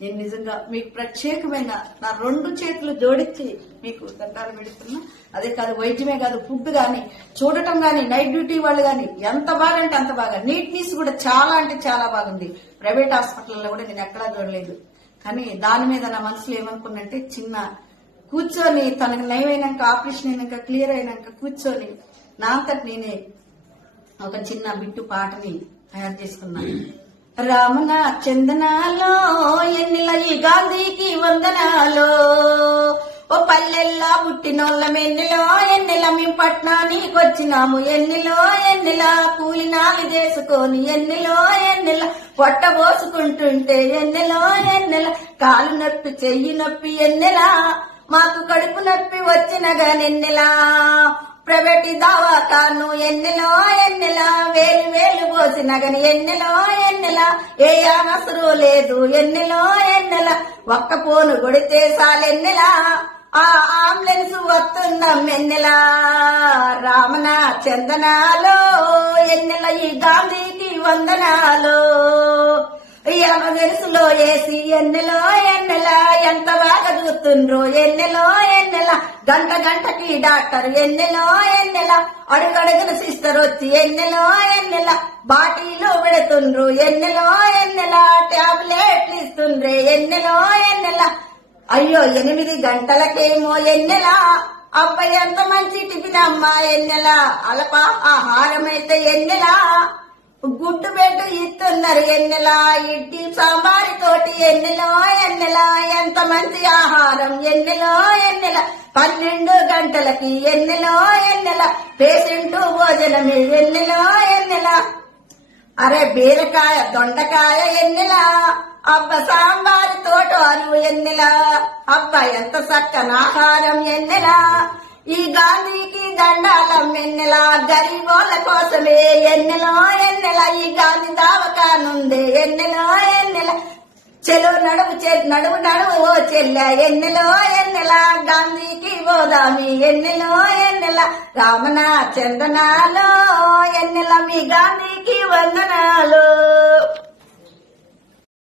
నేను నిజంగా మీకు ప్రత్యేకమైన నా 2 చేతులు జోడించి మీకు దండాలు పెడుతున్నా. అదే కాదు, వైద్యమే కాదు, ఫుడ్ గాని, చూడటం గాని, నైట్ డ్యూటీ వాళ్ళు గాని ఎంత బాగా అంటే అంత బాగా. నీట్నెస్ కూడా చాలా అంటే చాలా బాగుంది. ప్రైవేట్ హాస్పిటల్లో కూడా నేను ఎక్కడా చూడలేదు. కానీ దాని మీద నా మనసులో ఏమనుకున్నంటే, చిన్న కూర్చొని తనకు నయమైనాక, ఆపరేషన్ అయినాక, క్లియర్ అయినాక కూర్చొని నా అంతటి నేనే ఒక చిన్న బిట్టు పాటని తయారు చేసుకున్నాను. రామన చందనాలో ఎన్నిల ఈ గాంధీకి వందనాలో, ఓ పల్లెల్లా పుట్టినోళ్ళం ఎన్నిలో ఎన్నిల మేము పట్నానికి వచ్చినాము, ఎన్నిలో ఎన్నిల కూలినాలు చేసుకొని, ఎన్నిలో ఎన్నిల పొట్ట పోసుకుంటుంటే, ఎన్నిలో ఎన్నిల కాలు నొప్పి చెయ్యి నొప్పి, ఎన్నెలా మాకు కడుపు నొప్పి వచ్చిన గానెన్నెలా ప్రైవేట్ దవాఖాను, ఎన్నెలో ఎన్నెలా వేలు వేలు పోసిన గని, ఎన్నెలో ఎన్నెలా ఏ అనసరు లేదు, ఎన్నెలో ఎన్నెల ఒక్క పోను కొడితే చాలెన్నెలా ఆ అంబులెన్స్ వస్తున్నాం, ఎన్నెలా రామన చందనాలో ఎన్నెల ఈ గాంధీకి వందనాలో, ఎమర్జెన్సీలో వేసి ఎన్నెలో ఎన్నెల ఎంత బాగా చూస్తుండ్రు, ఎన్నెలో ఎన్నెల గంట గంటకి డాక్టర్, ఎన్నెలో ఎన్నెల అడుగడుగున సిస్టర్ వచ్చి, ఎన్నెలో ఎన్నెల బాటిలో పెడుతుండ్రు, ఎన్నెలో ఎన్నెల టాబ్లెట్లు ఇస్తుండ్రే, ఎన్నెలో ఎన్నెల అయ్యో 8 గంటలకేమో, ఎన్నెల అబ్బాయి ఎంత మంచి టిఫిన్ అమ్మా, ఎన్నెల అల్ప ఆహారం అయితే, ఎన్నెల గుడ్డు బెడ్డు ఇస్తున్నారు, ఎన్నెలా ఇడ్లీ సాంబారి తోటి, ఎన్నెలో ఎన్నెలా ఎంత మంచి ఆహారం, ఎన్నెలో ఎన్నెల 12 గంటలకి, ఎన్నెలో ఎన్నెల పేషెంట్ భోజనమే, ఎన్నెలో ఎన్నెల అరే బీరకాయ దొండకాయ, ఎన్నెలా అబ్బ సాంబారి తోట అరువు, ఎన్నెలా అబ్బ ఎంత చక్కని ఆహారం, ఎన్నెలా ఈ గాంధీకి దండాలం, ఎన్నెలా గరీబోళ్ళ కోసమే, ఎన్నెలో ఎన్నెల ఈ గాంధీ దవాఖానుందే, ఎన్నెలో ఎన్నెల చెలో నడువు నడువు నడువు ఓ చెల్ల, ఎన్నెలో ఎన్నెల గాంధీకి పోదామి, ఎన్నెలో ఎన్నెల రామన చందనాలో ఎన్నెల మీ గాంధీకి వందనాలు.